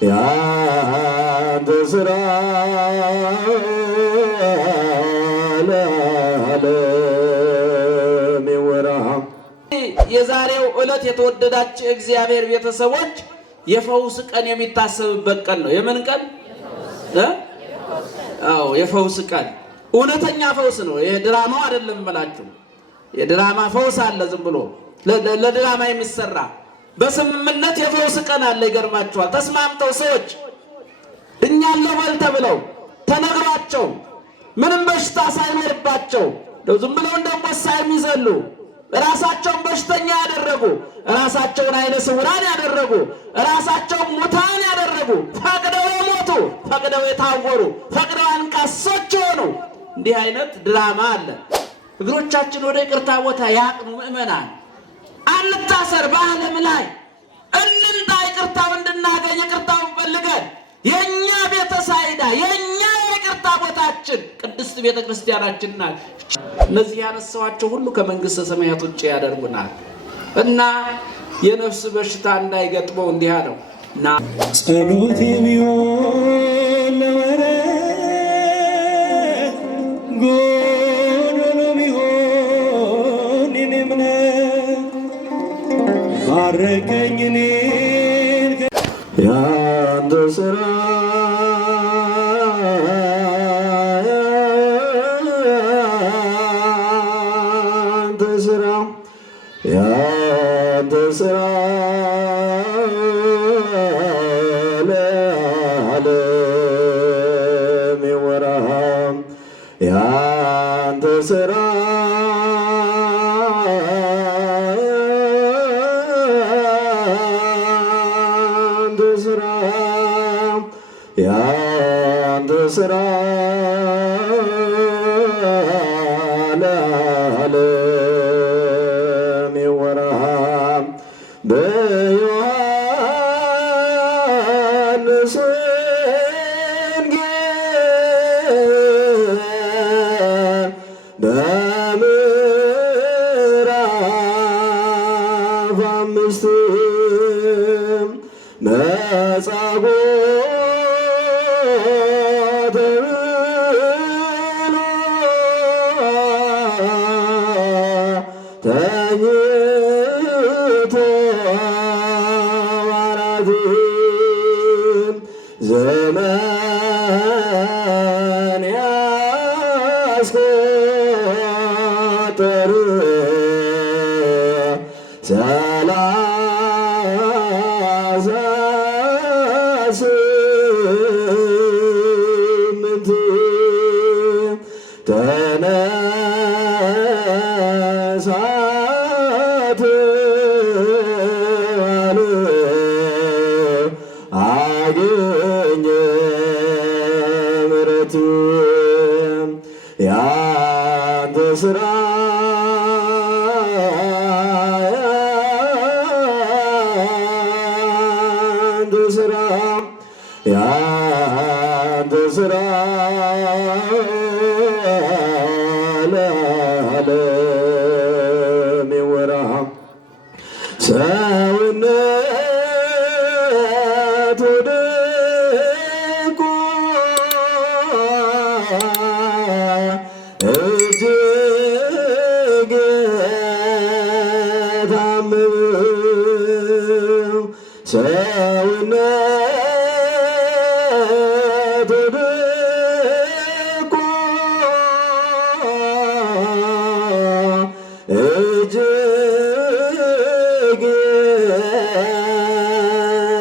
ያንተ ሥራ ለዓለም ይወራ። የዛሬው ዕለት የተወደዳችሁ እግዚአብሔር ቤተሰቦች የፈውስ ቀን የሚታሰብበት ቀን ነው። የምን ቀን? አዎ የፈውስ ቀን። እውነተኛ ፈውስ ነው። የድራማው አይደለም እምላችሁ። የድራማ ፈውስ አለ፣ ዝም ብሎ ለድራማ የሚሰራ። በስምምነት የፈውስ ቀን አለ። ይገርማችኋል። ተስማምተው ሰዎች እኛን ለበል ተብለው ተነግሯቸው ምንም በሽታ ሳይኖርባቸው ዝም ብለው እንደቆሳ የሚዘሉ ራሳቸውን በሽተኛ ያደረጉ፣ ራሳቸውን አይነ ስውራን ያደረጉ፣ ራሳቸውን ሙታን ያደረጉ፣ ፈቅደው የሞቱ፣ ፈቅደው የታወሩ፣ ፈቅደው አንካሶች ሆኑ። እንዲህ አይነት ድራማ አለ። እግሮቻችን ወደ ይቅርታ ቦታ ያቅኑ። ምእመናን አንታሰር። በዓለም ላይ እንምጣ። ይቅርታው እንድናገኝ ይቅርታውን ፈልገን የኛ ቤተ ሳይዳ የኛ የይቅርታ ቦታችን ቅድስት ቤተ ክርስቲያናችን ናት። እነዚህ ያነሳዋቸው ሁሉ ከመንግስተ ሰማያት ውጭ ያደርጉናል እና የነፍስ በሽታ እንዳይገጥመው እንዲህ አለው እና ጸሎት የሚሆን ለመረት ጎዶሎ ቢሆን የኔ እምነት ባረከኝ እኔን ያንተ ሥራ ያንተ ሥራ ለዓለም ይወራ። ያንተ ሥራ ያንተ ሥራ ለዓለም ይወራ። በዮሐንስ ወንጌል በምዕራፍ 5 መጻጉዕ ተኝቶ አራትን ዘመን ያስቆጠረ 38 ተነሳ አገኘ ምሕረት። ያንተ ሥራ ያንተ ሥራ ያንተ ሥራ ለዓለም ይወራ። ሰውነት ወድቆ እጅግ ታመመ። ሰውነት ወድቆ እጅግ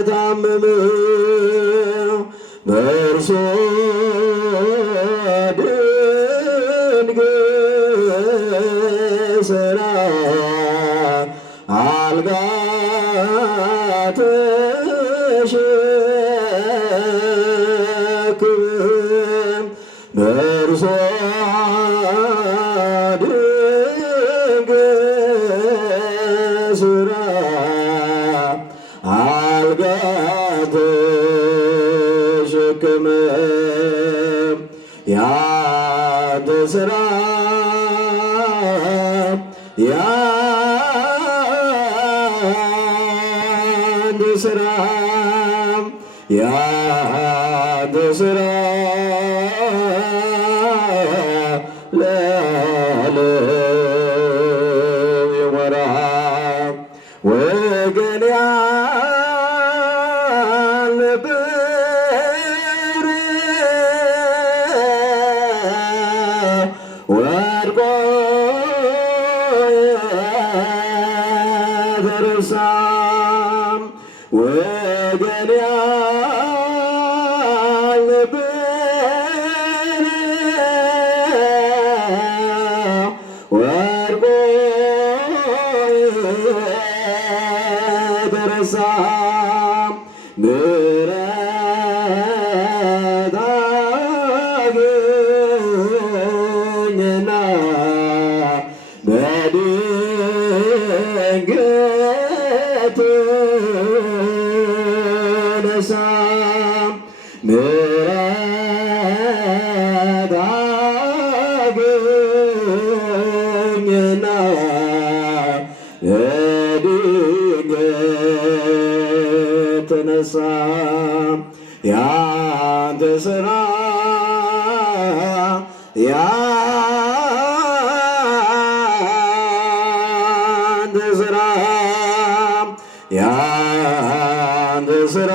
ታመመው በእርሱ ድንቅ ሥራ አልጋ ተሸክም በእርሱ ድንቅ ሥራ አልጋ ተሸክመ ያንተ ሥራ ያንተ ሥራ ያንተ ሥራ ለዓለም ይወራል። ወገን ያልነበር ወድቆ የተረሳ ወገን ያልነበር ወድቆ የተረሳ ምሕረት አገኘና በድንገት ተነሳ። ምሕረት አገኘና በድንገት ተነሳ። ያንተ ሥራ ያንተ ሥራ ያንተ ሥራ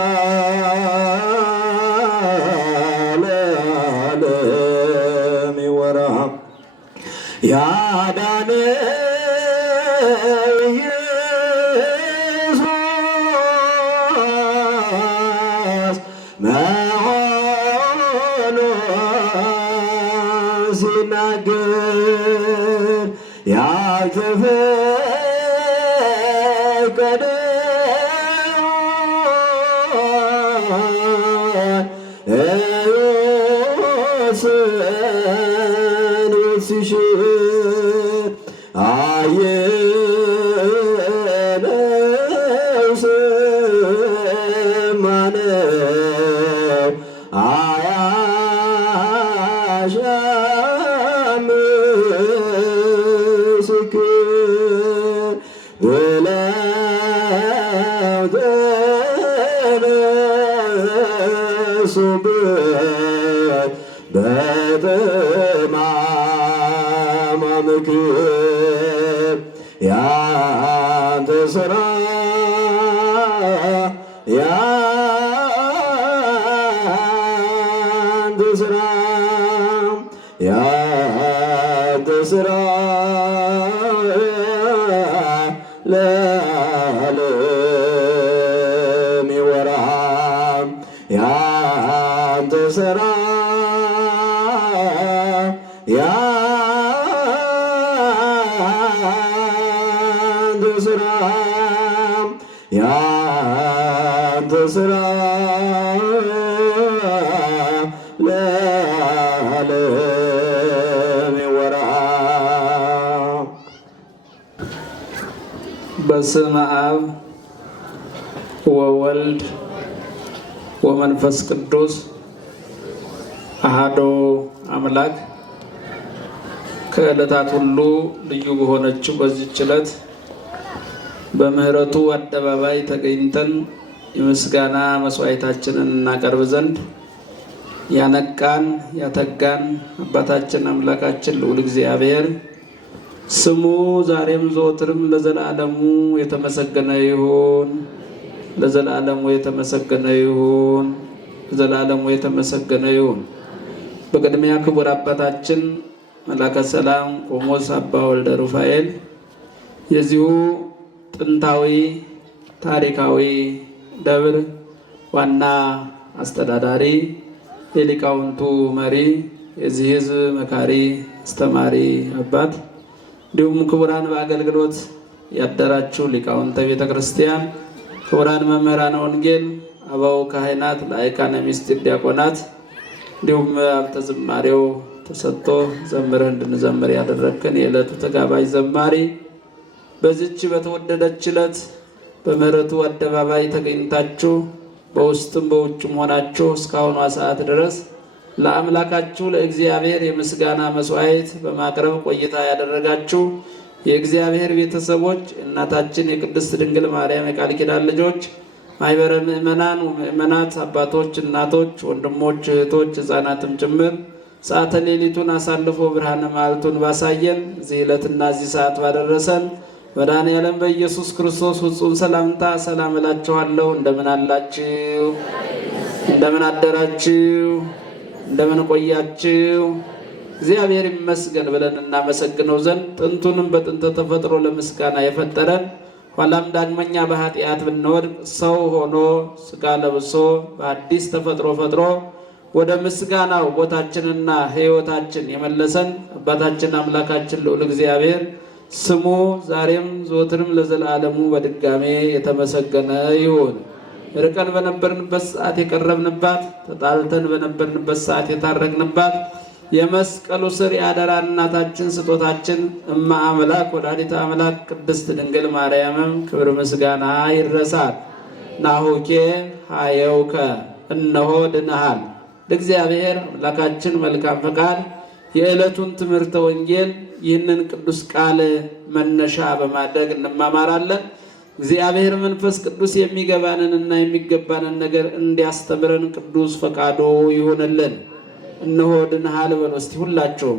ለዓለም ይወራ። ያዳነ ኢየሱስ መሆኑን ሲናገር ያልተፈቀደውን ሰንበት ሲሽር አየነው ሰማነው አያሻም ምስክር ብለው ተነሱበት በጠማማ ምክር። ያንተ ሥራ ያንተ ሥራ ያንተ ሥራ ለዓለም ይወራ። ያንተ ሥራ ያንተ ሥራ ያንተ ሥራ ለዓለም ይወራ። በስመ አብ ወወልድ ወመንፈስ ቅዱስ አሐዱ አምላክ። ከዕለታት ሁሉ ልዩ በሆነችው በዚህች ዕለት በምሕረቱ አደባባይ ተገኝተን የምስጋና መስዋዕታችንን እናቀርብ ዘንድ ያነቃን ያተጋን አባታችን አምላካችን ልዑል እግዚአብሔር ስሙ ዛሬም ዘወትርም ለዘላለሙ የተመሰገነ ይሁን። ለዘላለሙ የተመሰገነ ይሁን። ለዘላለሙ የተመሰገነ ይሁን። በቅድሚያ ክቡር አባታችን መላከ ሰላም ቆሞስ አባ ወልደ ሩፋኤል የዚሁ ጥንታዊ ታሪካዊ ደብር ዋና አስተዳዳሪ፣ የሊቃውንቱ መሪ፣ የዚህ ሕዝብ መካሪ አስተማሪ አባት፣ እንዲሁም ክቡራን በአገልግሎት ያደራችሁ ሊቃውንተ ቤተ ክርስቲያን፣ ክቡራን መምህራነ ወንጌል፣ አበው ካህናት፣ ላይካነ ምስጢር ዲያቆናት፣ እንዲሁም ሀብተ ዝማሬው ተሰጥቶ ዘምረህ እንድንዘምር ያደረግከን የዕለቱ ተጋባዥ ዘማሪ በዚች በተወደደች ዕለት በምሕረቱ አደባባይ ተገኝታችሁ በውስጥም በውጭም ሆናችሁ እስካሁኗ ሰዓት ድረስ ለአምላካችሁ ለእግዚአብሔር የምስጋና መስዋዕት በማቅረብ ቆይታ ያደረጋችሁ የእግዚአብሔር ቤተሰቦች፣ እናታችን የቅድስት ድንግል ማርያም የቃል ኪዳን ልጆች፣ ማህበረ ምእመናን ወምእመናት አባቶች፣ እናቶች፣ ወንድሞች፣ እህቶች፣ ሕፃናትም ጭምር ሰዓተ ሌሊቱን አሳልፎ ብርሃነ መዓልቱን ባሳየን እዚህ ዕለትና እዚህ ሰዓት ባደረሰን መድኃኔዓለም በኢየሱስ ክርስቶስ ፍጹም ሰላምታ ሰላም እላችኋለሁ። እንደምን አላችሁ? እንደምን አደራችሁ? እንደምን ቆያችሁ? እግዚአብሔር ይመስገን ብለን እናመሰግነው ዘንድ ጥንቱንም በጥንተ ተፈጥሮ ለምስጋና የፈጠረን ኋላም ዳግመኛ በኃጢአት ብንወድቅ ሰው ሆኖ ሥጋ ለብሶ በአዲስ ተፈጥሮ ፈጥሮ ወደ ምስጋናው ቦታችንና ሕይወታችን የመለሰን አባታችን አምላካችን ልዑል እግዚአብሔር ስሙ ዛሬም ዘወትርም ለዘላለሙ በድጋሜ የተመሰገነ ይሁን። ርቀን በነበርንበት ሰዓት የቀረብንባት፣ ተጣልተን በነበርንበት ሰዓት የታረቅንባት የመስቀሉ ስር የአደራ እናታችን ስጦታችን እማ አምላክ ወላዲተ አምላክ ቅድስት ድንግል ማርያምም ክብር ምስጋና ይድረሳት። ናሁኬ ሀየውከ እነሆ ድነሃል። ለእግዚአብሔር አምላካችን መልካም ፈቃድ የዕለቱን ትምህርተ ወንጌል ይህንን ቅዱስ ቃል መነሻ በማድረግ እንማማራለን። እግዚአብሔር መንፈስ ቅዱስ የሚገባንን እና የሚገባንን ነገር እንዲያስተምረን ቅዱስ ፈቃዱ ይሁንልን። እነሆ ድነሃል በሉ እስቲ ሁላችሁም።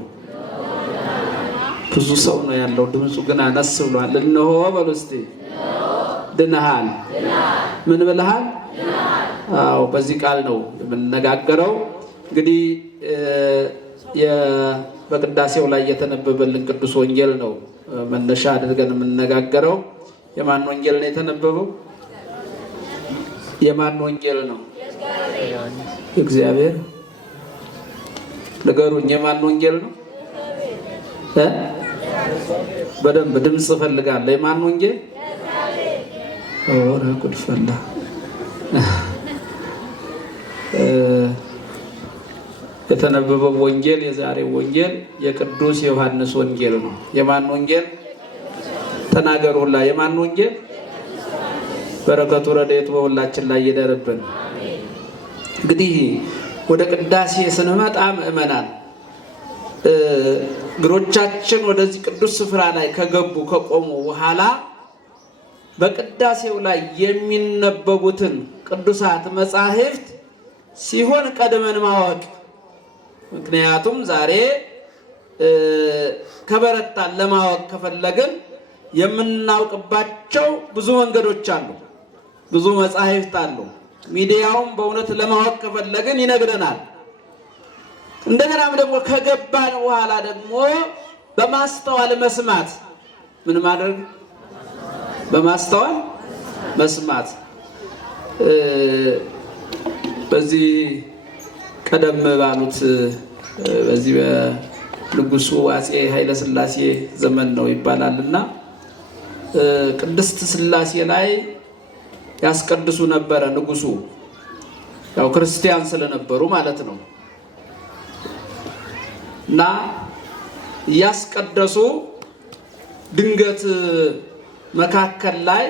ብዙ ሰው ነው ያለው፣ ድምፁ ግን አነስ ብሏል። እነሆ በሉ እስቲ ድነሃል። ምን ብለሃል? አዎ፣ በዚህ ቃል ነው የምንነጋገረው። እንግዲህ በቅዳሴው ላይ የተነበበልን ቅዱስ ወንጌል ነው መነሻ አድርገን የምንነጋገረው። የማን ወንጌል ነው የተነበበው? የማን ወንጌል ነው? እግዚአብሔር ንገሩኝ፣ የማን ወንጌል ነው? በደንብ ድምፅ እፈልጋለሁ። የማን ወንጌል? ኦረ ጉድ ፈላ። የተነበበው ወንጌል የዛሬው ወንጌል የቅዱስ ዮሐንስ ወንጌል ነው። የማን ወንጌል? ተናገሩላ። የማን ወንጌል? በረከቱ ረድኤቱ በሁላችን ላይ ይደርብን። እንግዲህ ወደ ቅዳሴ ስንመጣ ምእመናን እግሮቻችን ወደዚህ ቅዱስ ስፍራ ላይ ከቆሙ በኋላ በቅዳሴው ላይ የሚነበቡትን ቅዱሳት መጻሕፍት ሲሆን ቀድመን ማወቅ። ምክንያቱም ዛሬ ከበረታን ለማወቅ ከፈለግን የምናውቅባቸው ብዙ መንገዶች አሉ፣ ብዙ መጻሕፍት አሉ። ሚዲያውም በእውነት ለማወቅ ከፈለግን ይነግረናል። እንደገናም ደግሞ ከገባን በኋላ ደግሞ በማስተዋል መስማት። ምን ማድረግ? በማስተዋል መስማት። በዚህ ቀደም ባሉት በዚህ በንጉሱ አፄ ኃይለ ሥላሴ ዘመን ነው ይባላልና ቅድስት ሥላሴ ላይ ያስቀድሱ ነበረ ንጉሱ። ያው ክርስቲያን ስለነበሩ ማለት ነው። እና ያስቀደሱ ድንገት መካከል ላይ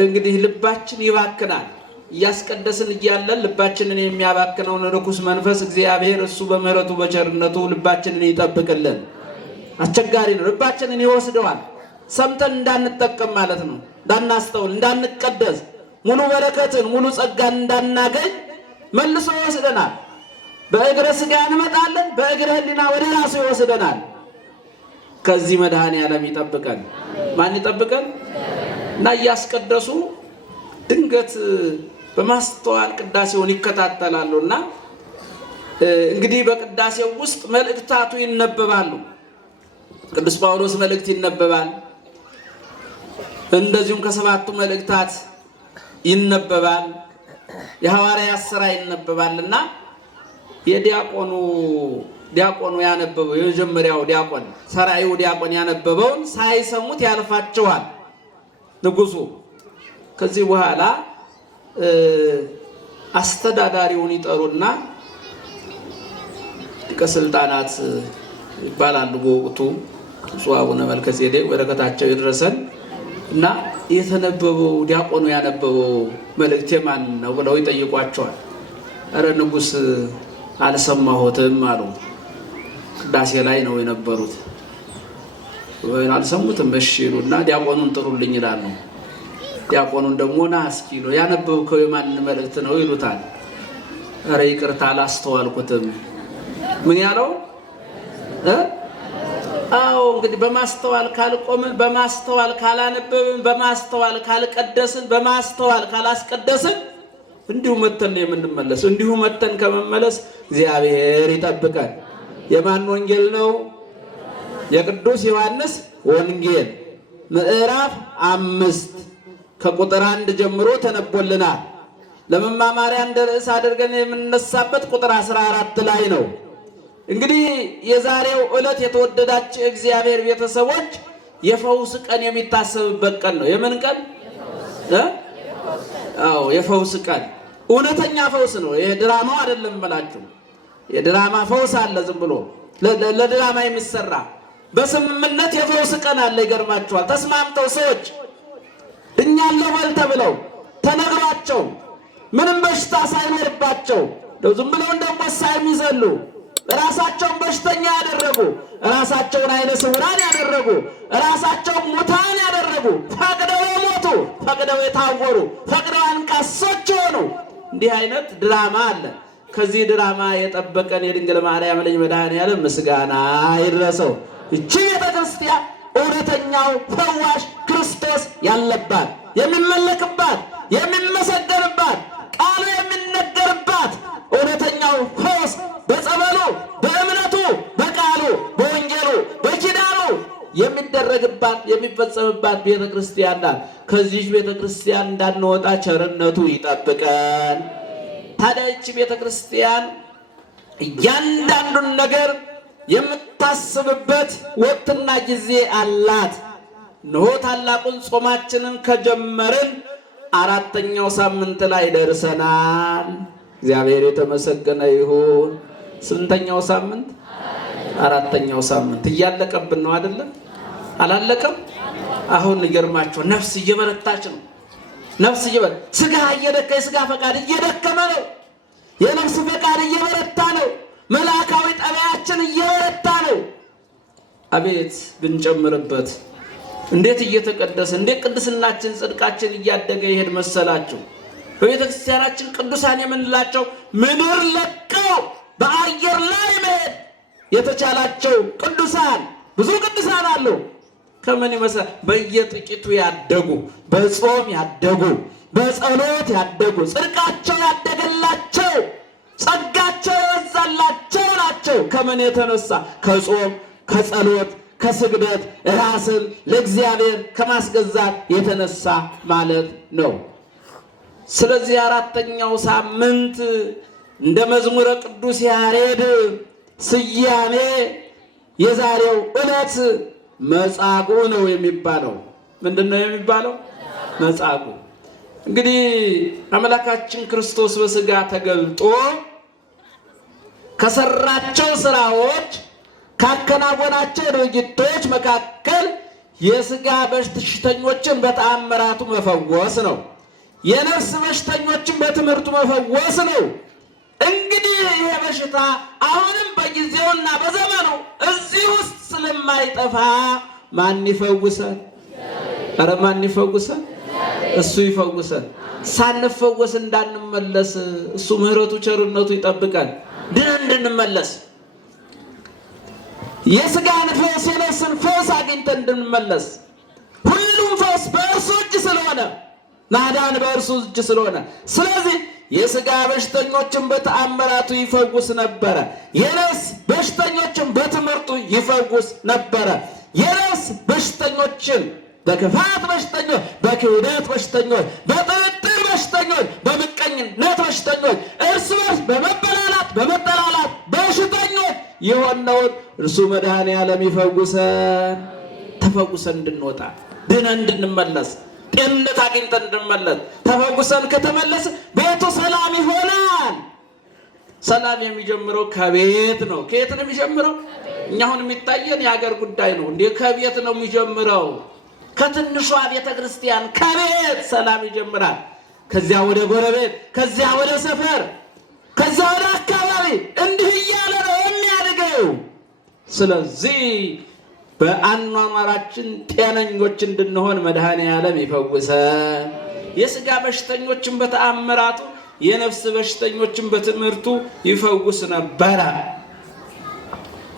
እንግዲህ ልባችን ይባክናል። እያስቀደስን እያለን ልባችንን የሚያባክነውን ርኩስ መንፈስ እግዚአብሔር እሱ በምሕረቱ በቸርነቱ ልባችንን ይጠብቅልን። አስቸጋሪ ነው። ልባችንን ይወስደዋል። ሰምተን እንዳንጠቀም ማለት ነው። እንዳናስተውል፣ እንዳንቀደስ፣ ሙሉ በረከትን ሙሉ ጸጋን እንዳናገኝ መልሶ ይወስደናል። በእግረ ሥጋ እንመጣለን፣ በእግረ ሕሊና ወደ ራሱ ይወስደናል። ከዚህ መድኃኔዓለም ይጠብቀን። ማን ይጠብቀን? እና እያስቀደሱ ድንገት በማስተዋል ቅዳሴውን ይከታተላሉ። እና እንግዲህ በቅዳሴው ውስጥ መልእክታቱ ይነበባሉ። ቅዱስ ጳውሎስ መልእክት ይነበባል። እንደዚሁም ከሰባቱ መልእክታት ይነበባል። የሐዋርያት ሥራ ይነበባልና ዲያቆኑ ያነበበው የመጀመሪያው ዲያቆን ሰራዩ ዲያቆን ያነበበውን ሳይሰሙት ያልፋቸዋል ንጉሱ። ከዚህ በኋላ አስተዳዳሪውን ይጠሩና ሊቀ ሥልጣናት ይባላሉ በወቅቱ ብፁዕ አቡነ መልከጼዴቅ በረከታቸው ይድረሰን እና የተነበበው ዲያቆኑ ያነበበው መልእክት ማን ነው ብለው ይጠይቋቸዋል። እረ ንጉሥ አልሰማሁትም አሉ። ቅዳሴ ላይ ነው የነበሩት። ወይ አልሰሙትም? እሺ ይሉና ዲያቆኑን ጥሩልኝ ይላሉ። ዲያቆኑን ደግሞ ና እስኪ ነው ያነበብከው የማን መልእክት ነው ይሉታል። ኧረ ይቅርታ አላስተዋልኩትም። ምን ያለው? አዎ እንግዲህ በማስተዋል ካልቆምን፣ በማስተዋል ካላነበብን፣ በማስተዋል ካልቀደስን፣ በማስተዋል ካላስቀደስን እንዲሁ መተን የምንመለስ። እንዲሁ መተን ከመመለስ እግዚአብሔር ይጠብቀን። የማን ወንጌል ነው? የቅዱስ ዮሐንስ ወንጌል ምዕራፍ 5 ከቁጥር 1 ጀምሮ ተነቦልናል። ለመማማሪያ እንደ ርዕስ አድርገን የምንነሳበት ቁጥር 14 ላይ ነው። እንግዲህ የዛሬው ዕለት የተወደዳችሁ እግዚአብሔር ቤተሰቦች የፈውስ ቀን የሚታሰብበት ቀን ነው። የምን ቀን? አዎ የፈውስ ቀን። እውነተኛ ፈውስ ነው። የድራማው አይደለም እላችሁ። የድራማ ፈውስ አለ፣ ዝም ብሎ ለድራማ የሚሰራ በስምምነት የፈውስ ቀን አለ። ይገርማችኋል። ተስማምተው ሰዎች እኛን ለበል ተብለው ተነግሯቸው ምንም በሽታ ሳይኖርባቸው ዝም ብለው እንደሞሳ የሚዘሉ ራሳቸውን በሽተኛ ያደረጉ፣ ራሳቸውን አይነ ስውራን ያደረጉ፣ ራሳቸውን ሙታን ያደረጉ፣ ፈቅደው የሞቱ፣ ፈቅደው የታወሩ፣ ፈቅደው አንካሶች ሆኑ። እንዲህ አይነት ድራማ አለ። ከዚህ ድራማ የጠበቀን የድንግል ማርያም ልጅ መድኃኔዓለም ምስጋና ይድረሰው። እቺ ቤተክርስቲያን እውነተኛው ፈዋሽ ክርስቶስ ያለባት፣ የሚመለክባት፣ የሚመሰገንባት፣ ቃሉ የሚነገርባት፣ እውነተኛው ፈውስ በጸበሉ፣ በእምነቱ፣ በቃሉ፣ በወንጌሉ፣ በኪዳኑ የሚደረግባት የሚፈጸምባት ቤተክርስቲያን ናት። ከዚህ ቤተክርስቲያን እንዳንወጣ ቸርነቱ ይጠብቀን። ታዲያ ይቺ ቤተክርስቲያን እያንዳንዱን ነገር የምታስብበት ወቅትና ጊዜ አላት። እነሆ ታላቁን ጾማችንን ከጀመርን 4ኛው ሳምንት ላይ ደርሰናል። እግዚአብሔር የተመሰገነ ይሁን። ስንተኛው ሳምንት? 4ኛው ሳምንት። እያለቀብን ነው አይደለም? አላለቀም? አሁን ይገርማችሁ፣ ነፍስ እየበረታች ነው። ነፍስ ስጋ የስጋ ፈቃድ እየደከመ ነው። የነፍስ ፈቃድ እየበረታ ነው። መልአካዊ ጠባያችን እየበረታ ነው። አቤት ብንጨምርበት እንዴት እየተቀደሰ እንዴት ቅድስናችን ጽድቃችን እያደገ ይሄድ መሰላችሁ። በቤተክርስቲያናችን ቅዱሳን የምንላቸው ምድር ለቀው በአየር ላይ መሄድ የተቻላቸው ቅዱሳን ብዙ ቅዱሳን አሉ። ከምን ይመስላል? በየጥቂቱ ያደጉ፣ በጾም ያደጉ፣ በጸሎት ያደጉ፣ ጽድቃቸው ያደገላቸው፣ ጸጋቸው የበዛላቸው ናቸው። ከምን የተነሳ? ከጾም፣ ከጸሎት፣ ከስግደት ራስን ለእግዚአብሔር ከማስገዛት የተነሳ ማለት ነው። ስለዚህ 4ኛው ሳምንት እንደ መዝሙረ ቅዱስ ያሬድ ስያሜ የዛሬው ዕለት መጻጉዕ ነው የሚባለው። ምንድን ነው የሚባለው? መጻጉዕ። እንግዲህ አምላካችን ክርስቶስ በሥጋ ተገልጦ ከሰራቸው ስራዎች ካከናወናቸው ድርጊቶች መካከል የሥጋ በሽተኞችን በተአምራቱ መፈወስ ነው። የነፍስ በሽተኞችን በትምህርቱ መፈወስ ነው። እንግዲህ ይሄ በሽታ አሁንም በጊዜውና በዘመኑ እዚህ ውስጥ ስለማይጠፋ ማን ይፈውሰን? ኧረ ማን ይፈውሰን? እሱ ይፈውሰን። ሳንፈወስ እንዳንመለስ እሱ ምሕረቱ ቸርነቱ ይጠብቀን፣ ድነን እንድንመለስ የሥጋን ፈውስ የነፍስን ፈውስ አግኝተን እንድንመለስ። ሁሉም ፈውስ በእርሱ እጅ ስለሆነ ማዳን በእርሱ እጅ ስለሆነ ስለዚህ የሥጋ በሽተኞችን በተአምራቱ ይፈውስ ነበረ። የነፍስ በሽተኞችን በትምህርቱ ይፈውስ ነበረ። የነፍስ በሽተኞችን በክፋት በሽተኞች፣ በክህደት በሽተኞች፣ በጥርጥር በሽተኞች፣ በምቀኝነት በሽተኞች፣ እርስ በርስ በመበላላት በመጠላላት በሽተኞች የሆነውን እርሱ መድኃኔዓለም ይፈውሰን። ተፈውሰን እንድንወጣ ድነን እንድንመለስ ጤንነት አግኝተን እንድንመለስ። ተፈውሰን ከተመለስ ቤቱ ሰላም ይሆናል። ሰላም የሚጀምረው ከቤት ነው። ከየት ነው የሚጀምረው? እኛ አሁን የሚታየን የሀገር ጉዳይ ነው እንዴ? ከቤት ነው የሚጀምረው። ከትንሿ ቤተ ክርስቲያን ከቤት ሰላም ይጀምራል። ከዚያ ወደ ጎረቤት፣ ከዚያ ወደ ሰፈር፣ ከዚያ ወደ አካባቢ እንዲህ እያለ ነው የሚያድገው። ስለዚህ በአኗኗራችን ጤነኞች እንድንሆን መድኃኔዓለም ይፈውሰን። የሥጋ በሽተኞችን በተአምራቱ የነፍስ በሽተኞችን በትምህርቱ ይፈውስ ነበረ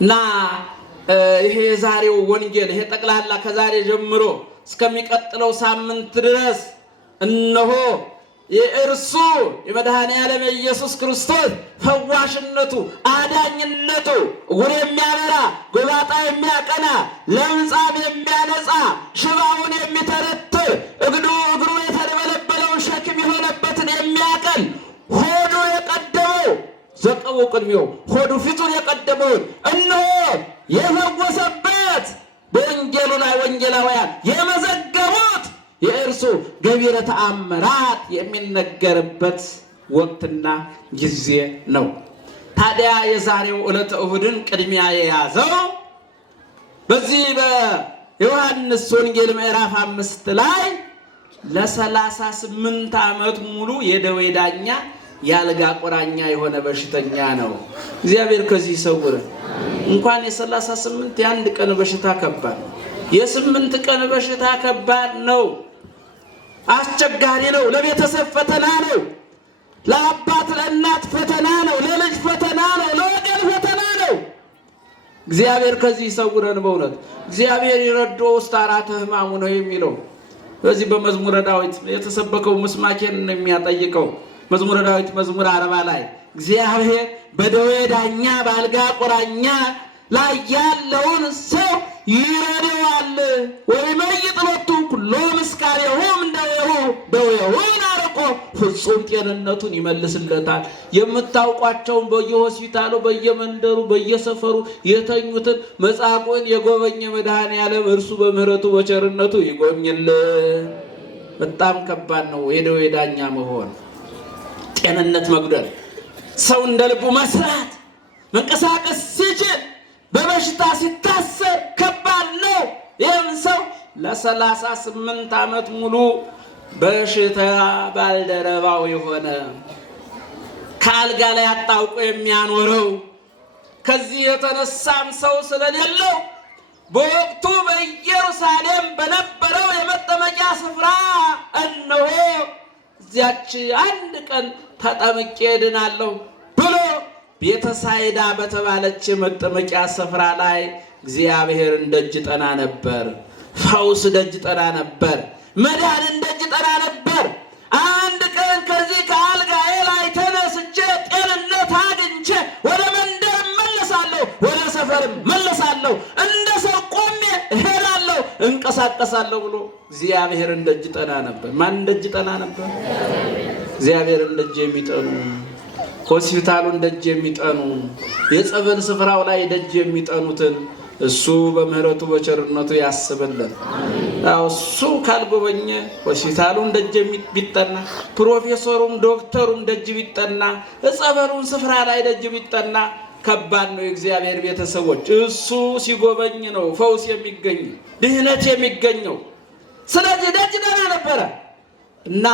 እና ይሄ የዛሬው ወንጌል ይሄ ጠቅላላ ከዛሬ ጀምሮ እስከሚቀጥለው ሳምንት ድረስ እነሆ የእርሱ የመድኃኔዓለም ኢየሱስ ክርስቶስ ፈዋሽነቱ፣ አዳኝነቱ፣ ዕውር የሚያበራ፣ ጎባጣ የሚያቀና፣ ለምጻም የሚያነጻ፣ ሽባውን የሚተረትር፣ እግሩ የተበለበለውን ሸክም የሆነበትን የሚያቀል፣ ሆዱ የቀደመው ዘቀቡ ቅድሜው ሆዱ ፊቱን የቀደመውን እነሆ የፈወሰበት በወንጌሉ ላይ ወንጌላውያን የመዘገቡት የእርሱ ገቢረ ተአምራት የሚነገርበት ወቅትና ጊዜ ነው። ታዲያ የዛሬው ዕለተ እሁድን ቅድሚያ የያዘው በዚህ በዮሐንስ ወንጌል ምዕራፍ 5 ላይ ለ38 ዓመት ሙሉ የደዌ ዳኛ የአልጋ ቁራኛ የሆነ በሽተኛ ነው። እግዚአብሔር ከዚህ ይሰውረን። እንኳን የ38 የአንድ ቀን በሽታ ከባድ ነው። የ8 ቀን በሽታ ከባድ ነው። አስቸጋሪ ነው። ለቤተሰብ ፈተና ነው። ለአባት ለእናት ፈተና ነው። ለልጅ ፈተና ነው። ለወገን ፈተና ነው። እግዚአብሔር ከዚህ ይሰውረን። በእውነት እግዚአብሔር ይረዶ ውስጥ አራተ ሕማሙ ነው የሚለው በዚህ በመዝሙረ ዳዊት የተሰበከው ምስማኬን ነው የሚያጠይቀው። መዝሙረ ዳዊት መዝሙር 40 ላይ እግዚአብሔር በደዌ ዳኛ በአልጋ ቁራኛ ላይ ያለውን ሰው ይረዳዋል። ወይመይጥ ሎቱ ኩሎ ምስካሬሆም ደዌውን አርቆ ፍጹም ጤንነቱን ይመልስለታል። የምታውቋቸውን በየሆስፒታሉ በየመንደሩ በየሰፈሩ የተኙትን መጻጉዕን የጎበኘ መድኃኔዓለም እርሱ በምህረቱ በቸርነቱ ይጎብኝልን። በጣም ከባድ ነው የደዌ ዳኛ መሆን፣ ጤንነት መጉደል፣ ሰው እንደ ልቡ መስራት መንቀሳቀስ ሲችል በበሽታ ሲታሰር ከባድ ነው። ይህም ሰው ለ38 ዓመት ሙሉ በሽታ ባልደረባው የሆነ ከአልጋ ላይ አጣውቆ የሚያኖረው ከዚህ የተነሳም ሰው ስለሌለው በወቅቱ በኢየሩሳሌም በነበረው የመጠመቂያ ስፍራ እነሆ እዚያች አንድ ቀን ተጠምቄ ድናለሁ ብሎ ቤተሳይዳ በተባለች መጠመቂያ ስፍራ ላይ እግዚአብሔርን ደጅ ጠና ነበር። ፈውስ ደጅ ጠና ነበር። መዳንን ደጅ ጠና ነበር። አንድ ቀን ከዚህ ከአልጋዬ ላይ ተነስቼ ጤንነት አግኝቼ ወደ መንደር መለሳለሁ፣ ወደ ሰፈር መለሳለሁ፣ እንደ ሰው ቆሜ እሄዳለሁ፣ እንቀሳቀሳለሁ ብሎ እግዚአብሔርን ደጅ ጠና ነበር። ማን ደጅ ጠና ነበር? እግዚአብሔርን ደጅ የሚጠኑ፣ ሆስፒታሉን ደጅ የሚጠኑ፣ የጸበል ስፍራው ላይ ደጅ የሚጠኑትን እሱ በምህረቱ በቸርነቱ ያስብልን። እሱ ካልጎበኘ ሆስፒታሉን ደጅ ቢጠና፣ ፕሮፌሰሩም ዶክተሩም ደጅ ቢጠና፣ ጸበሉን ስፍራ ላይ ደጅ ቢጠና ከባድ ነው። የእግዚአብሔር ቤተሰቦች እሱ ሲጎበኝ ነው ፈውስ የሚገኝ ድህነት የሚገኘው። ስለዚህ ደጅ ጠና ነበረ እና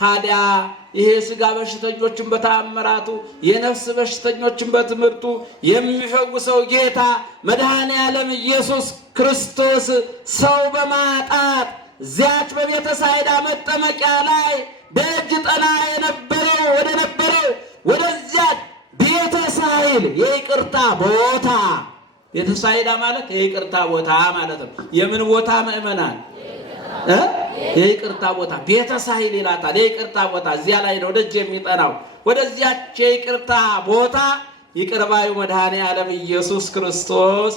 ታዲያ ይሄ ሥጋ በሽተኞችን በተአምራቱ የነፍስ በሽተኞችን በትምህርቱ የሚፈውሰው ጌታ መድኃኔዓለም ኢየሱስ ክርስቶስ ሰው በማጣት እዚያች በቤተሳይዳ መጠመቂያ ላይ ደጅ ጠና ወደዚያች ቤተሳይል የይቅርታ ቦታ። ቤተሳይዳ ማለት የይቅርታ ቦታ ማለት ነው። የምን ቦታ ምእመናን? የይቅርታ ቦታ ቤተሳይል ይላታል። የይቅርታ ቦታ እዚያ ላይ ነው ደጅ የሚጠናው። ወደዚያች የይቅርታ ቦታ ይቅር ባዩ መድኃኔዓለም ኢየሱስ ክርስቶስ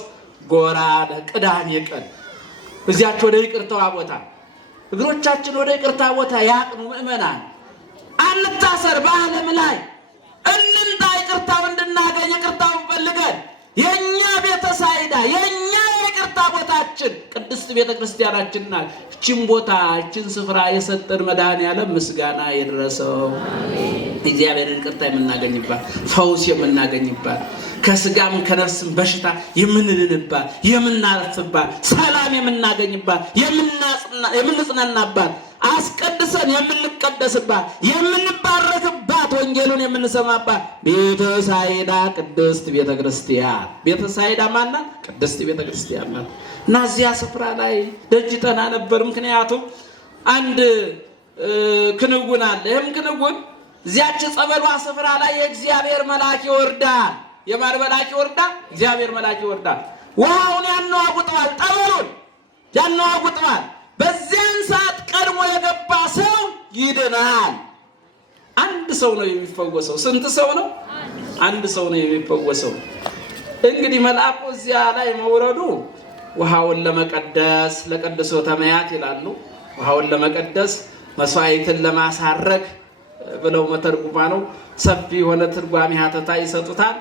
ጎራ ቅዳሜ ቀን እዚያች ወደ ይቅርታዋ ቦታ እግሮቻችን ወደ ይቅርታ ቦታ ያቅኑ። ምእመናን አንታሰር፣ በዓለም ላይ እንምጣ፣ ይቅርታው እንድናገኝ ይቅርታው ፈልገን የኛ ቤተሳይዳ የኛ የይቅርታ ቦታችን ቅድስት ቤተክርስቲያናችን ናት። እቺን ቦታ እቺን ስፍራ የሰጠን መድኃኔዓለም ምስጋና ይድረሰው። እግዚአብሔርን ይቅርታ የምናገኝባት፣ ፈውስ የምናገኝባት፣ ከስጋም ከነፍስም በሽታ የምንድንባት፣ የምናርፍባት፣ ሰላም የምናገኝባት፣ የምንጽናናባት፣ አስቀድሰን የምንቀደስባት፣ የምንባረክባት ናት ወንጌሉን የምንሰማባት ቤተ ሳይዳ ቅድስት ቤተ ክርስቲያን። ቤተ ሳይዳ ማናት? ቅድስት ቤተ ክርስቲያን ናት። እና እዚያ ስፍራ ላይ ደጅ ጠና ነበር። ምክንያቱም አንድ ክንውን አለ። ይህም ክንውን እዚያች ጸበሏ ስፍራ ላይ የእግዚአብሔር መልአክ ይወርዳል። የማን መልአክ ይወርዳል? እግዚአብሔር መልአክ ይወርዳል። ውሃውን ያነዋውጠዋል፣ ጠበሉን ያነዋውጠዋል። በዚያን ሰዓት ቀድሞ የገባ ሰው ይድናል። አንድ ሰው ነው የሚፈወሰው። ስንት ሰው ነው? አንድ ሰው ነው የሚፈወሰው። እንግዲህ መልአኩ እዚያ ላይ መውረዱ ውሃውን ለመቀደስ ለቅዱስ ተመያት ይላሉ። ውሃውን ለመቀደስ መስዋዕትን ለማሳረግ ብለው መተርጉማ ነው። ሰፊ የሆነ ትርጓሜ ሀተታ ይሰጡታል።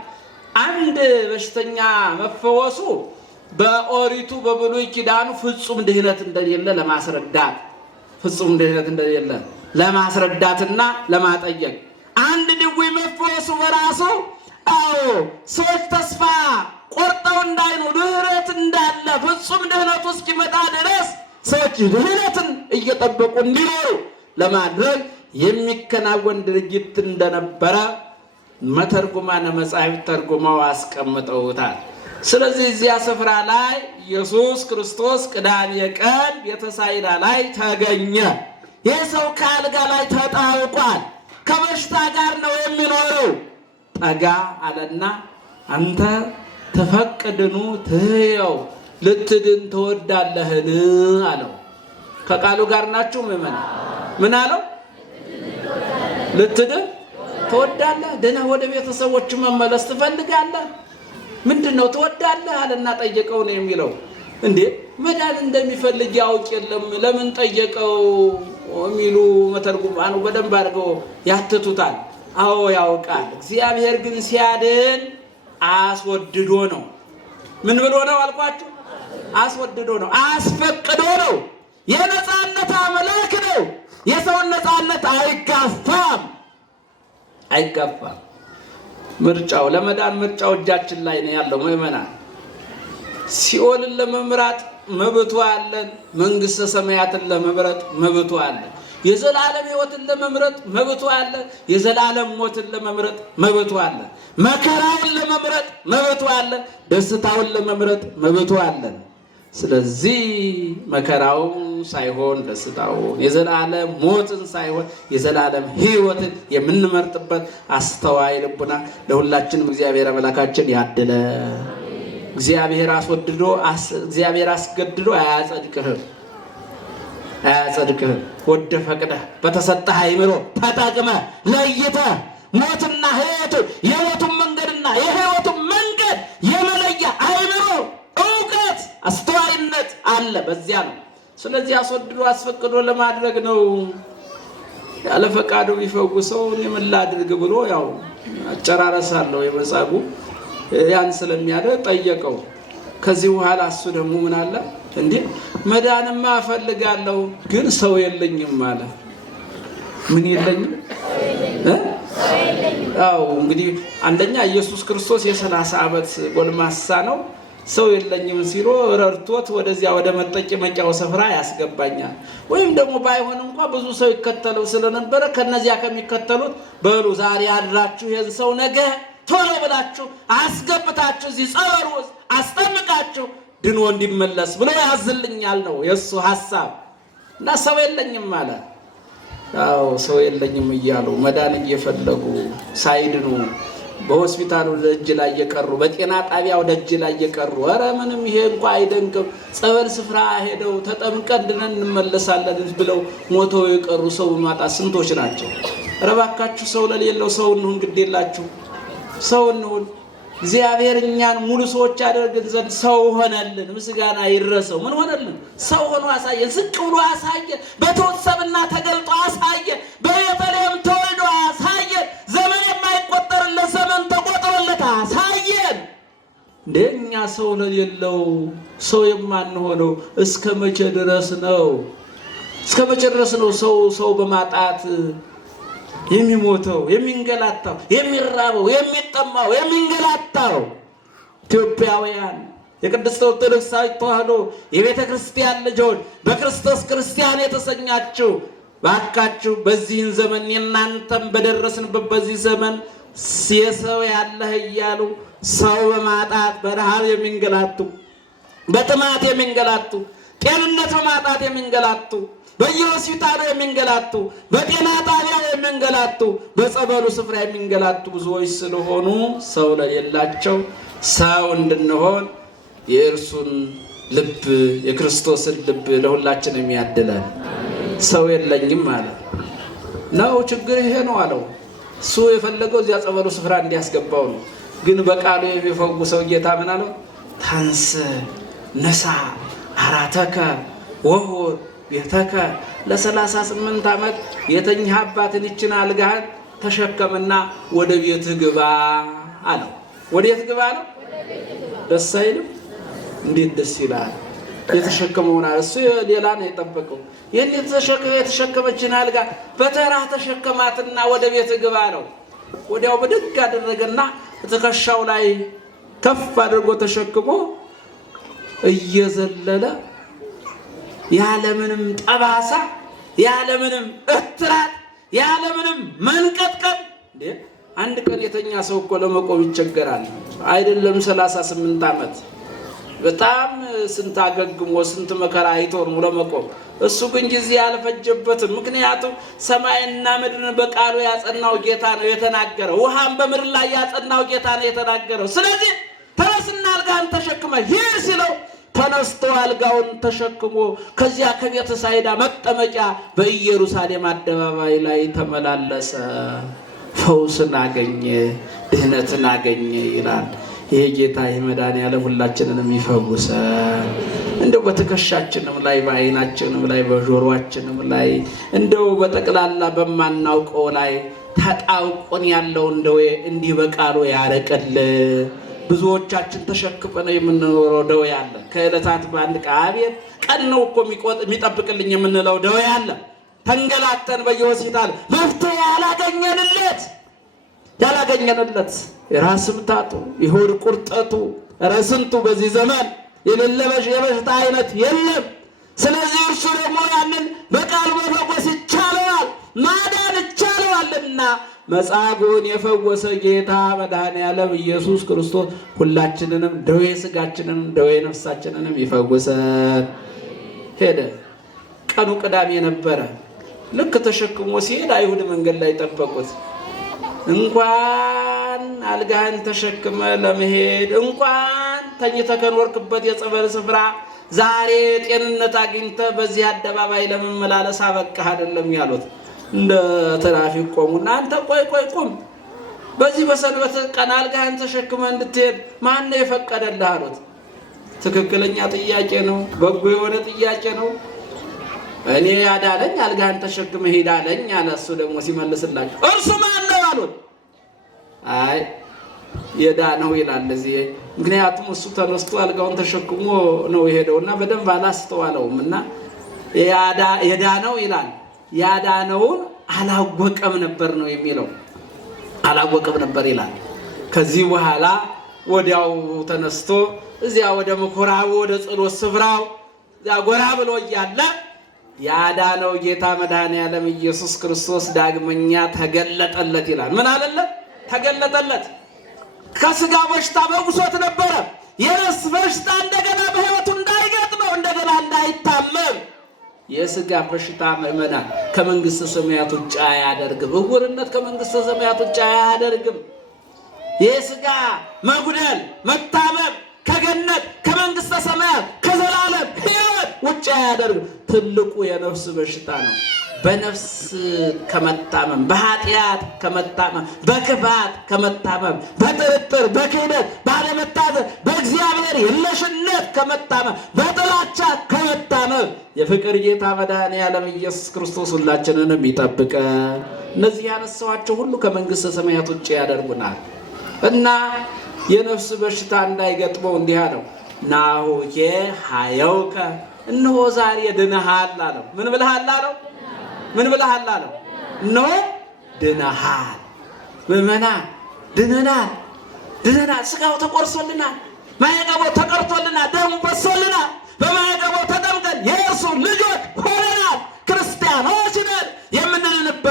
አንድ በሽተኛ መፈወሱ በኦሪቱ በብሉይ ኪዳኑ ፍጹም ድህነት እንደሌለ ለማስረዳት ፍጹም ድህነት እንደሌለ ለማስረዳትና ለማጠየቅ፣ አንድ ድውይ መፈወሱ በራሱ ሰዎች ተስፋ ቆርጠው እንዳይኖሩ ድህነት እንዳለ ፍጹም ድህነቱ እስኪመጣ ድረስ ሰዎች ድህነትን እየጠበቁ እንዲኖሩ ለማድረግ የሚከናወን ድርጊት እንደነበረ መተርጉማነ መጻሕፍት ተርጉመው አስቀምጠውታል። ስለዚህ እዚያ ስፍራ ላይ ኢየሱስ ክርስቶስ ቅዳሜ ቀን ቤተ ሳይዳ ላይ ተገኘ። ይህ ሰው ከአልጋ ላይ ተጣብቋል። ከበሽታ ጋር ነው የሚኖረው። ጠጋ አለና አንተ ተፈቅድኑ ትየው ልትድን ትወዳለህን አለው። ከቃሉ ጋር ናችሁ ምእመን? ምን አለው? ልትድን ትወዳለህ? ደህና ወደ ቤተሰቦች መመለስ ትፈልጋለህ? ምንድነው ትወዳለህ አለና ጠየቀው ነው የሚለው። እንዴ መዳን እንደሚፈልግ ያውቅ የለም ለምን ጠየቀው የሚሉ መተርጉማኑ በደንብ አድርገው ያትቱታል። አዎ ያውቃል። እግዚአብሔር ግን ሲያድን አስወድዶ ነው። ምን ብሎ ነው አልኳችሁ? አስወድዶ ነው፣ አስፈቅዶ ነው። የነጻነት አምላክ ነው። የሰውን ነጻነት አይጋፋም። ምርጫው ለመዳን ምርጫው እጃችን ላይ ነው ያለው ምእመናን። ሲኦልን ለመምረጥ መብቱ አለን። መንግስተ ሰማያትን ለመምረጥ መብቱ አለን። የዘላለም ሕይወትን ለመምረጥ መብቱ አለን። የዘላለም ሞትን ለመምረጥ መብቱ አለን። መከራውን ለመምረጥ መብቱ አለን። ደስታውን ለመምረጥ መብቱ አለን። ስለዚህ መከራውን ሳይሆን ደስታውን፣ የዘላለም ሞትን ሳይሆን የዘላለም ሕይወትን የምንመርጥበት አስተዋይ ልቡና ለሁላችንም እግዚአብሔር አምላካችን ያድለ። እግዚአብሔር አስገድዶ አያጸድቅህም። ወደ ፈቅደህ በተሰጠህ አይምሮ ተጠቅመህ ለይተህ ሞትና ሕይወቱ የሞቱን መንገድና የሕይወቱን መንገድ የመለያ አይምሮ እውቀት አስተዋይነት አለ። በዚያ ነው። ስለዚህ አስፈቅዶ ለማድረግ ነው። ያለ ፈቃዱ ቢፈውሰው እኔ ምን ላድርግ ብሎ ያው አጨራረሳለሁ የመጻጉዕ ያን ስለሚያደርግ ጠየቀው። ከዚህ በኋላ እሱ ደግሞ ምን አለ? እንዴ መዳንማ እፈልጋለሁ ግን ሰው የለኝም አለ። ምን የለኝም? እንግዲህ አንደኛ ኢየሱስ ክርስቶስ የ30 ዓመት ጎልማሳ ነው። ሰው የለኝም ሲሎ ረድቶት ወደዚያ ወደ መጠመቂያው ስፍራ ያስገባኛል። ወይም ደግሞ ባይሆን እንኳን ብዙ ሰው ይከተለው ስለነበረ ከነዚያ ከሚከተሉት በሉ ዛሬ አድራችሁ ይሄን ሰው ነገ ቶሎ ብላችሁ አስገብታችሁ እዚህ ጸበሉ አስጠምቃችሁ ድኖ እንዲመለስ ብሎ ያዝልኛል ነው የሱ ሐሳብ። እና ሰው የለኝም ማለት ሰው የለኝም እያሉ መዳን እየፈለጉ ሳይድኑ በሆስፒታሉ ደጅ ላይ የቀሩ በጤና ጣቢያው ደጅ ላይ የቀሩ ኧረ ምንም ይሄ እንኳን አይደንቅም ጸበል ስፍራ ሄደው ተጠምቀን ድነን እንመለሳለን ብለው ሞተው የቀሩ ሰው ማጣት ስንቶች ናቸው? ኧረ እባካችሁ ሰው ለሌለው ሰው እንሁን፣ ግድ የላችሁ ሰው እንሁን። እግዚአብሔር እኛን ሙሉ ሰዎች ያደርገን ዘንድ ሰው ሆነልን። ምስጋና ይድረሰው። ምን ሆነልን? ሰው ሆኖ አሳየን። ዝቅ ብሎ አሳየን። በተወሰብና ተገልጦ አሳየን። በቤተልሔም ተወልዶ አሳየን። ዘመን የማይቆጠርለት ዘመን ተቆጥሮለት አሳየን። እንደኛ ሰው ለሌለው ሰው የማንሆነው እስከ መቼ ድረስ ነው? እስከ መቼ ድረስ ነው ሰው በማጣት የሚሞተው፣ የሚንገላታው፣ የሚራበው፣ የሚጠማው፣ የሚንገላታው? ኢትዮጵያውያን የቅድስት ኦርቶዶክሳዊት ተዋሕዶ የቤተ ክርስቲያን ልጆች በክርስቶስ ክርስቲያን የተሰኛችሁ ባካችሁ በዚህን ዘመን የናንተም በደረስንበት በዚህ ዘመን የሰው ያለህ እያሉ ሰው በማጣት በረሃብ የሚንገላቱ፣ በጥማት የሚንገላቱ፣ ጤንነት በማጣት የሚንገላቱ፣ በየሆስፒታሉ የሚንገላቱ፣ በጤና ጣቢያ የሚንገላቱ፣ በጸበሉ ስፍራ የሚንገላቱ ብዙዎች ስለሆኑ ሰው ለሌላቸው ሰው እንድንሆን የእርሱን ልብ የክርስቶስን ልብ ለሁላችንም ያድለን። ሰው የለኝም አለ ነው ችግር ይሄ ነው አለው። እሱ የፈለገው እዚያ ጸበሉ ስፍራ እንዲያስገባው ነው። ግን በቃሉ የሚፈውሰው ጌታ ምን አለው? ታንስ ነሳ አራተከ ወሁር ቤተከ ለ38 ዓመት የተኛህባትን ይችን አልጋህን ተሸከምና ወደ ቤትህ ግባ አለው። ወዴት ግባ ነው? ደስ አይልም? እንዴት ደስ ይላል! የተሸከመውና እሱ ሌላ ነው የጠበቀው። ይህን የተሸከመችን አልጋ በተራ ተሸከማትና ወደ ቤትህ ግባ ነው። ወዲያው በድግ አደረገና ትከሻው ላይ ከፍ አድርጎ ተሸክሞ እየዘለለ ያለምንም ጠባሳ ያለምንም እትራት ያለምንም መንቀጥቀጥ እንዴ! አንድ ቀን የተኛ ሰው እኮ ለመቆም ይቸገራል። አይደለም 38 ዓመት በጣም ስንት አገግሞ ስንት መከራ አይቶ ነው ለመቆም። እሱ ግን ጊዜ ያልፈጀበትም። ምክንያቱም ሰማይና ምድርን በቃሉ ያጸናው ጌታ ነው የተናገረው። ውሃን በምድር ላይ ያጸናው ጌታ ነው የተናገረው። ስለዚህ ተነስና አልጋህን ተሸክመ ሂድ ሲለው ተነስቶ አልጋውን ተሸክሞ ከዚያ ከቤተ ሳይዳ መጠመቂያ በኢየሩሳሌም አደባባይ ላይ ተመላለሰ። ፈውስን አገኘ፣ ድህነትን አገኘ ይላል። ይሄ ጌታ መድኃኒዓለም ሁላችንንም ይፈውሰን። እንደው በትከሻችንም ላይ በዓይናችንም ላይ በጆሮአችንም ላይ እንደው በጠቅላላ በማናውቀው ላይ ተጣብቆን ያለውን ደዌ እንዲህ በቃሉ ያረቀልን። ብዙዎቻችን ተሸክፈን የምንኖረው ደዌ አለ። ከዕለታት በአንድ አቤት ቀን ነው እኮ የሚጠብቅልኝ የምንለው ደዌ አለ። ተንገላተን በየሆስፒታል መፍትሄ ያላገኘንለት የራስ ምታቱ የሆድ ቁርጠቱ ረስንቱ በዚህ ዘመን የሌለ የበሽታ አይነት የለም። ስለዚህ እርሱ ደግሞ ያንን በቃል መፈወስ ይቻለዋል፣ ማዳን ይቻለዋልና መጻጉዕን የፈወሰ ጌታ መድኃኒዓለም ኢየሱስ ክርስቶስ ሁላችንንም ደዌ ስጋችንንም ደዌ ነፍሳችንንም ይፈውሰን። ሄደ። ቀኑ ቅዳሜ ነበረ። ልክ ተሸክሞ ሲሄድ አይሁድ መንገድ ላይ ጠበቁት። እንኳን አልጋህን ተሸክመ ለመሄድ እንኳን ተኝተህ ከኖርክበት የጸበል ስፍራ ዛሬ ጤንነት አግኝተህ በዚህ አደባባይ ለመመላለስ አበቃህ አይደለም ያሉት። እንደ ትራፊክ ቆሙና አንተ ቆይ ቁም፣ በዚህ በሰንበት ቀን አልጋህን ተሸክመ እንድትሄድ ማን ነው የፈቀደልህ አሉት። ትክክለኛ ጥያቄ ነው፣ በጎ የሆነ ጥያቄ ነው። እኔ ያዳነኝ አልጋህን ተሸክመ ሄድ አለኝ አለ። እሱ ደግሞ ሲመልስላቸው እርሱ ማን ነው አሉት። አይ የዳነው ይላል እዚህ። ምክንያቱም እሱ ተነስቶ አልጋውን ተሸክሞ ነው የሄደውና በደንብ አላስተዋለውም እና የዳነው ይላል። ያዳነውን አላወቀም ነበር ነው የሚለው። አላወቀም ነበር ይላል። ከዚህ በኋላ ወዲያው ተነስቶ እዚያ ወደ ምኩራቡ ወደ ጸሎት ስፍራው እዚያ ጎራ ብሎ እያለ ያዳነው ጌታ መድኃኒዓለም ኢየሱስ ክርስቶስ ዳግመኛ ተገለጠለት ይላል። ምን አለለት? ተገለጠለት። ከስጋ በሽታ በጉሶት ነበረ። የነፍስ በሽታ እንደገና በሕይወቱ እንዳይገጥመው እንደገና እንዳይታመም የስጋ በሽታ ምእመናን ከመንግስተ ሰማያት ውጭ አያደርግም። ዕውርነት ከመንግስተ ሰማያት ውጭ አያደርግም። የስጋ መጉደል መታመም ከገነት ከመንግስተ ሰማያት ከዘላለም ሕይወት ውጭ አያደርግም። ትልቁ የነፍስ በሽታ ነው። በነፍስ ከመታመም፣ በኃጢአት ከመታመም፣ በክፋት ከመታመም፣ በጥርጥር በክህደት ባለመታዘዝ በእግዚአብሔር የለሽነት ከመታመም፣ በጥላቻ ከመታመም የፍቅር ጌታ መድኃኒዓለም ኢየሱስ ክርስቶስ ሁላችንንም ይጠብቀን። እነዚህ ያነሳኋቸው ሁሉ ከመንግስተ ሰማያት ውጭ ያደርጉናል እና የነፍስ በሽታ እንዳይገጥመው እንዲህ አለው፣ ናሁኬ ሀየውከ እነሆ ዛሬ ድነሃል አለው። ምን ብለሃል አለው? ምን ብለሃል አለው? እነሆ ድነሃል። ምእመናን ድነናል። ስጋው ተቆርሶልናል፣ ማየገቦ ተቀርቶልናል፣ ደሙ ፈሶልናል። በማየገቦ ተጠምቀን የእርሱ ልጆች ሆነናል። ክርስቲያኖች ነን።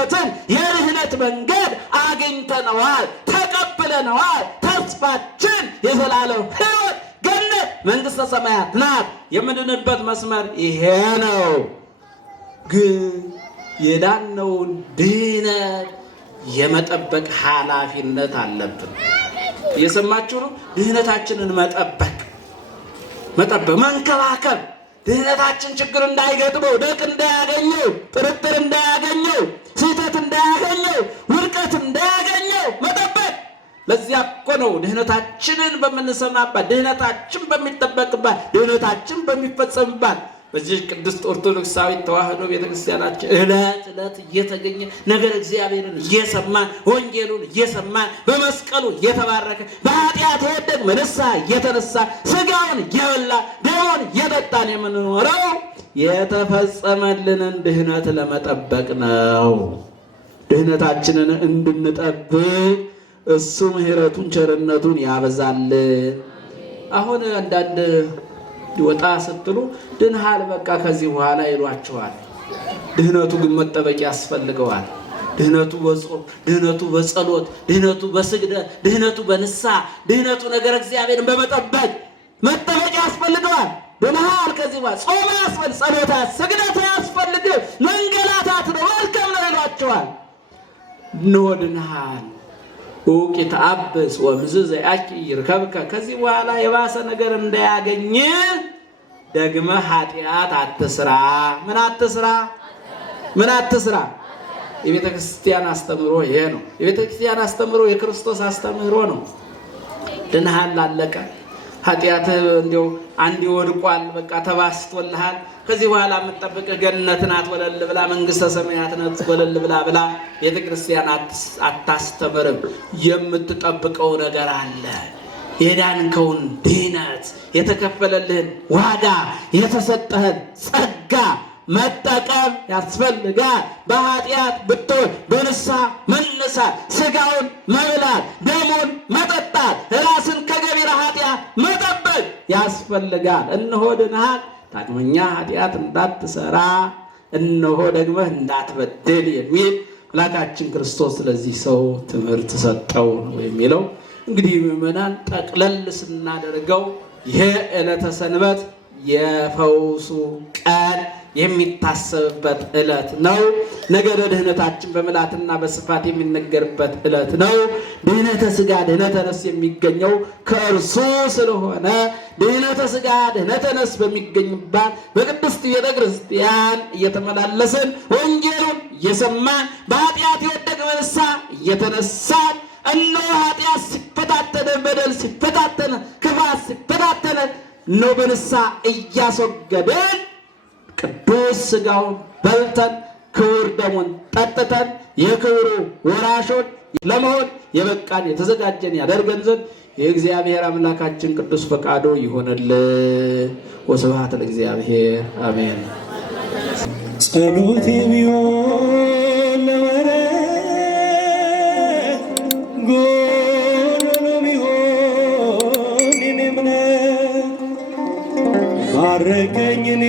የምንሄድበትን የድህነት መንገድ አግኝተነዋል፣ ተቀብለነዋል። ተስፋችን የዘላለም ሕይወት ገነት መንግሥተ ሰማያት ናት። የምንድንበት መስመር ይሄ ነው። ግን የዳነውን ድህነት የመጠበቅ ኃላፊነት አለብን። እየሰማችሁ ነው? ድህነታችንን መጠበቅ፣ መንከባከብ፣ ድህነታችን ችግር እንዳይገጥመው፣ ደቅ እንዳያገኘው፣ ጥርጥር እንዳያገኘው፣ ስህተት እንዳያገኘው፣ ውድቀት እንዳያገኘው መጠበቅ። ለዚያ እኮ ነው ድህነታችንን በምንሰማባት፣ ድህነታችን በሚጠበቅባት፣ ድህነታችን በሚፈጸምባት በዚህ ቅድስት ኦርቶዶክሳዊት ተዋሕዶ ቤተክርስቲያናችን ዕለት ዕለት እየተገኘ ነገር እግዚአብሔርን እየሰማን ወንጌሉን እየሰማን በመስቀሉ እየተባረከ በኃጢአት የወደቅን ንስሐ እየተነሳ ሥጋውን እየበላ ደሙን እየጠጣን የምንኖረው የተፈጸመልንን ድህነት ለመጠበቅ ነው። ድህነታችንን እንድንጠብቅ እሱ ምሕረቱን ቸርነቱን ያበዛልን። አሁን አንዳንድ ወጣ ስትሉ ድንሃል በቃ ከዚህ በኋላ ይሏቸዋል። ድህነቱ ግን መጠበቅ ያስፈልገዋል። ድህነቱ በጾም፣ ድህነቱ በጸሎት፣ ድህነቱ በስግደት፣ ድህነቱ በንስሐ፣ ድህነቱ ነገር እግዚአብሔርን በመጠበቅ መጠበቅ ያስፈልገዋል። ድንሃል ከዚህ በኋላ ጾም ያስፈልግ፣ ጸሎት፣ ስግደት ያስፈልግ፣ መንገላታት ነው፣ መልካም ነው ይሏቸዋል። እንሆ ድንሃል ውቂት አብስ ወምዝዘ ያኪ ይርከብከ ከዚህ በኋላ የባሰ ነገር እንዳያገኝ ደግመ ኃጢአት አትስራ። ምን አትስራ? ምን አትስራ? የቤተ ክርስቲያን አስተምህሮ ይሄ ነው። የቤተ ክርስቲያን አስተምህሮ የክርስቶስ አስተምህሮ ነው። ድነሃል፣ አለቀ። ኃጢአት እንዲያው አንድ ወድቋል፣ በቃ ተባስቶልሃል። ከዚህ በኋላ የምትጠብቅህ ገነት ናት ወለል ብላ፣ መንግሥተ ሰማያት ናት ወለል ብላ ብላ ቤተ ክርስቲያን አታስተምርም። የምትጠብቀው ነገር አለ። የዳንከውን ድህነት፣ የተከፈለልህን ዋጋ፣ የተሰጠህን ጸጋ መጠቀም ያስፈልጋል። በኃጢአት ብትሆን በንስሐ መነሳት፣ ሥጋውን መብላት፣ ደሙን መጠጣት፣ ራስን ከገቢረ ኃጢአት መጠበቅ ያስፈልጋል። እነሆ ድነሃል፣ ዳግመኛ ኃጢአት እንዳትሰራ፣ እነሆ ደግመህ እንዳትበድል የሚል አምላካችን ክርስቶስ ስለዚህ ሰው ትምህርት ሰጠው ነው የሚለው። እንግዲህ ምዕመናን ጠቅለል ስናደርገው ይሄ ዕለተ ሰንበት የፈውሱ ቀን የሚታሰብበት ዕለት ነው። ነገረ ድህነታችን በምልአትና በስፋት የሚነገርበት ዕለት ነው። ድህነተ ሥጋ ድህነተ ነፍስ የሚገኘው ከእርሱ ስለሆነ ድህነተ ሥጋ ድህነተ ነፍስ በሚገኝባት በቅድስት ቤተ ክርስቲያን እየተመላለስን ወንጌሉን እየሰማን በኃጢአት የወደቅን ንስሐ እየተነሳን እነሆ ኃጢአት ሲፈታተነ፣ በደል ሲፈታተነ፣ ክፋት ሲፈታተነ እነሆ በንስሐ እያስወገድን ቅዱስ ሥጋውን በልተን ክቡር ደሙን ጠጥተን የክብሩ ወራሾች ለመሆን የበቃን የተዘጋጀን ያደርገን ዘንድ የእግዚአብሔር አምላካችን ቅዱስ ፈቃዱ ይሆንልን። ወስብሐት ለእግዚአብሔር አሜን። ጸሎቴ ቢሆን ለወረት ጎሎሎ ቢሆን የኔ እምነት ባረከኝ እኔ